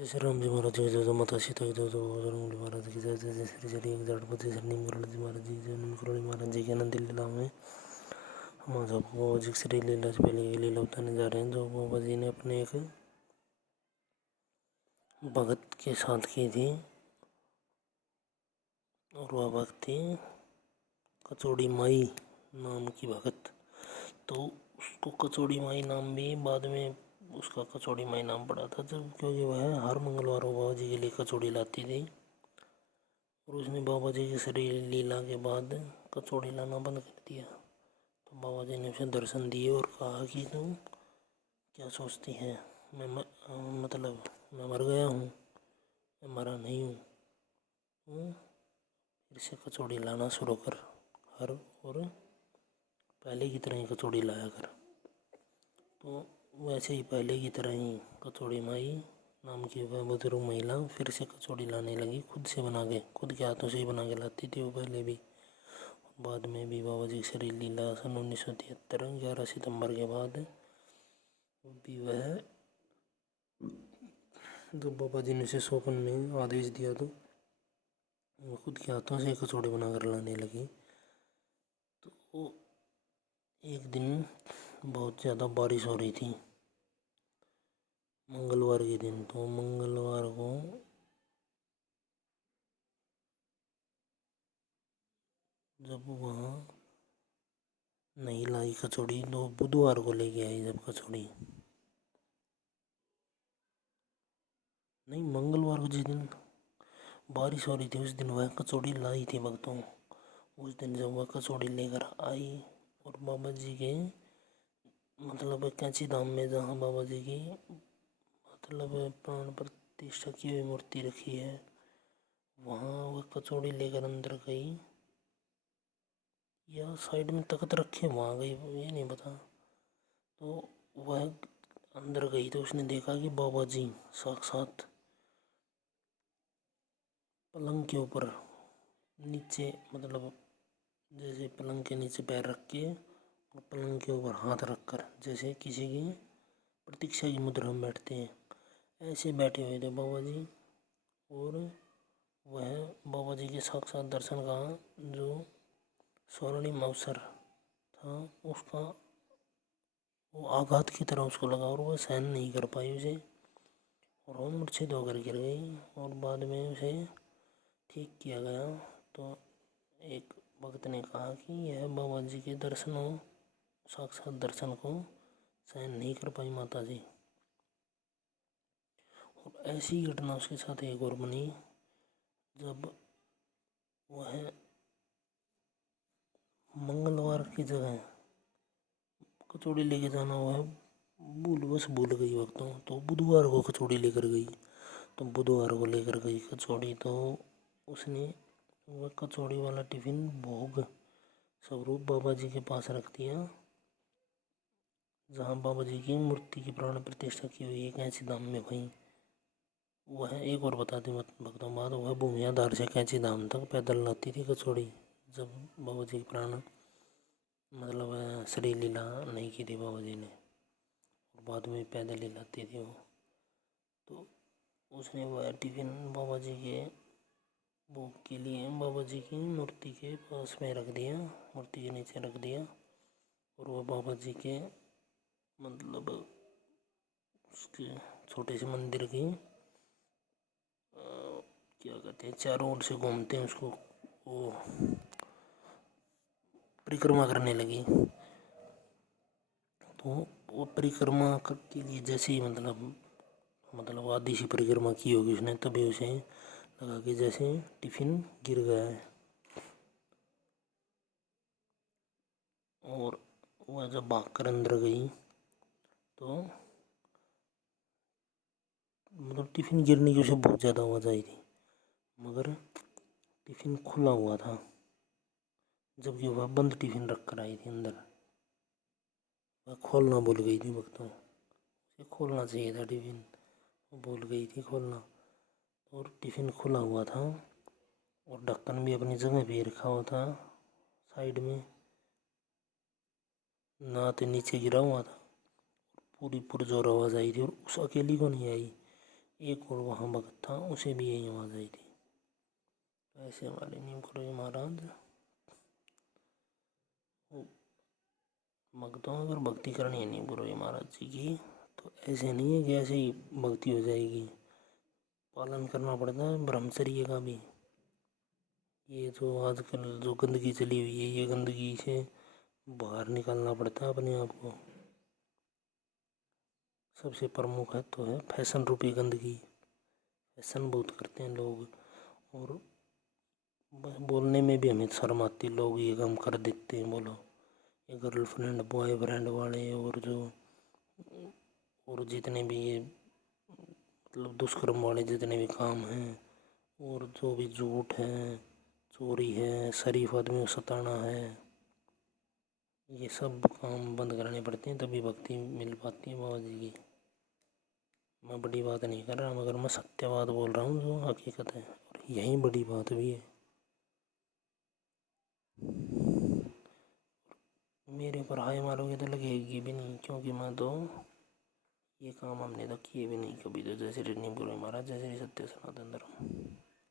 जैसे राम जी महाराज की जय, माता सीता की जय, बजरंग महाराज की जय, जय श्री जरी एक जाटपति श्री मुरली महाराज जी, जय मुरली महाराज जी के आनंद लीला में हम आज आपको बाबा जी श्री लीला से पहले की लीला बताने जा रहे हैं, जो बाबा जी ने अपने एक भगत के साथ की थी। और वह भक्त थी कचौड़ी माई नाम की भगत। तो उसको कचौड़ी माई नाम भी बाद में उसका कचौड़ी माई नाम पड़ा था, जब क्योंकि वह हर मंगलवार बाबा जी के लिए कचौड़ी लाती थी। और उसने बाबा जी की शरीर लीला के बाद कचौड़ी लाना बंद कर दिया। तो बाबा जी ने उसे दर्शन दिए और कहा कि तुम क्या सोचती है, मतलब मैं मर गया हूँ, मैं मरा नहीं हूँ। फिर से कचौड़ी लाना शुरू कर, हर और पहले की तरह ही कचौड़ी लाया कर। तो वैसे ही पहले की तरह ही कचौड़ी माई नाम की वह बुजुर्ग महिला फिर से कचौड़ी लाने लगी, खुद से बना के, खुद के हाथों से ही बना के लाती थी वो पहले भी। बाद में भी बाबा जी की शरीर लीला सन 1973 11 सितंबर के बाद भी वह, जब बाबा जी ने उसे स्वप्न में आदेश दिया तो वो खुद के हाथों से कचौड़ी बनाकर लाने लगी। तो एक दिन बहुत ज़्यादा बारिश हो रही थी, मंगलवार के दिन। तो मंगलवार को जब वहाँ नहीं लाई कचौड़ी तो बुधवार को लेके आई जब कचौड़ी, नहीं मंगलवार को जिस दिन बारिश हो रही थी उस दिन वह कचौड़ी लाई थी भक्तों। उस दिन जब वह कचौड़ी लेकर आई और बाबा जी के मतलब कैंची धाम में जहाँ बाबा जी की मतलब प्राण प्रतिष्ठा की हुई मूर्ति रखी है, वहाँ वह कचौड़ी लेकर अंदर गई या साइड में तख्त रखे वहाँ गई, ये नहीं पता। तो वह अंदर गई तो उसने देखा कि बाबा जी साक्षात पलंग के ऊपर नीचे, मतलब जैसे पलंग के नीचे पैर रख के और पलंग के ऊपर हाथ रखकर, जैसे किसी की प्रतीक्षा की मुद्रा में बैठते हैं, ऐसे बैठे हुए थे बाबा जी। और वह बाबा जी के साक्षात दर्शन का जो स्वर्णिम अवसर था उसका वो आघात की तरह उसको लगा और वह सहन नहीं कर पाई उसे, और वो मूर्छित होकर गिर गई। और बाद में उसे ठीक किया गया। तो एक भक्त ने कहा कि यह बाबा जी के दर्शनों, साक्षात दर्शन को सहन नहीं कर पाई माता जी। और ऐसी घटना उसके साथ एक और बनी, जब वह मंगलवार की जगह कचौड़ी लेके जाना वह भूल गई वक्तों। तो बुधवार को कचौड़ी लेकर गई। तो बुधवार को लेकर गई कचौड़ी, तो उसने वह कचौड़ी वाला टिफिन भोग स्वरूप बाबा जी के पास रख दिया, जहाँ बाबा जी की मूर्ति की प्राण प्रतिष्ठा की हुई है कैंची धाम में। वहीं वह एक और बता दें भक्तों बाद, वह भूमियाधार से कैंची धाम तक पैदल लाती थी कचौड़ी, जब बाबा जी की प्राण मतलब शरीर लीला नहीं की थी बाबा जी ने, और बाद में पैदल ही लाती थी वो। तो उसने वह टिफिन बाबा जी के भोग के लिए बाबा जी की मूर्ति के पास में रख दिया, मूर्ति के नीचे रख दिया। और वह बाबा जी के मतलब उसके छोटे से मंदिर की क्या कहते हैं, चारों ओर से घूमते हैं उसको, वो परिक्रमा करने लगी। तो वो परिक्रमा के लिए जैसे ही मतलब आधी सी परिक्रमा की होगी उसने, तभी उसे लगा कि जैसे टिफिन गिर गया है। और वह जब भाग कर अंदर गई तो मतलब टिफिन गिरने की उसे बहुत ज़्यादा आवाज़ आई थी, मगर टिफिन खुला हुआ था, जबकि वह बंद टिफिन रख कर आई थी अंदर। वह खोलना भूल गई थी भक्तों, उसे खोलना चाहिए था टिफिन, वो भूल गई थी खोलना। और टिफिन खुला हुआ था और ढक्कन भी अपनी जगह पे रखा हुआ था साइड में, ना तो नीचे गिरा हुआ था। पूरी पुरजोर आवाज़ आई थी और उस अकेली को नहीं आई, एक और वहाँ भगत था, उसे भी यही आवाज़ आई थी। तो ऐसे हमारे नीम करोड़ी महाराज भक्तों अगर भक्ति करनी है नीम करोड़ी महाराज जी की, तो ऐसे नहीं है कि ऐसे ही भक्ति हो जाएगी, पालन करना पड़ता है ब्रह्मचर्य का भी। ये जो आजकल जो गंदगी चली हुई है, ये गंदगी से बाहर निकालना पड़ता है अपने आप को। सबसे प्रमुख है तो है फैशन रूपी गंदगी। फैशन बहुत करते हैं लोग, और बोलने में भी हमें शर्म आती है, लोग ये काम कर देते हैं। बोलो ये गर्लफ्रेंड बॉयफ्रेंड वाले और जितने भी ये मतलब दुष्कर्म वाले जितने भी काम हैं, और जो भी झूठ है, चोरी है, शरीफ आदमी को सताना है, ये सब काम बंद कराने पड़ते हैं, तभी भक्ति मिल पाती है बाबा जी की। मैं बड़ी बात नहीं कर रहा, मगर मैं सत्यवाद बोल रहा हूँ जो हकीकत है, और यही बड़ी बात भी है। मेरे ऊपर हाय मारोगे तो लगेगी भी नहीं, क्योंकि मैं तो ये काम हमने तो किए भी नहीं कभी। तो जय श्री नीम करोड़ी महाराज, जय श्री सत्य सनातन धर्म।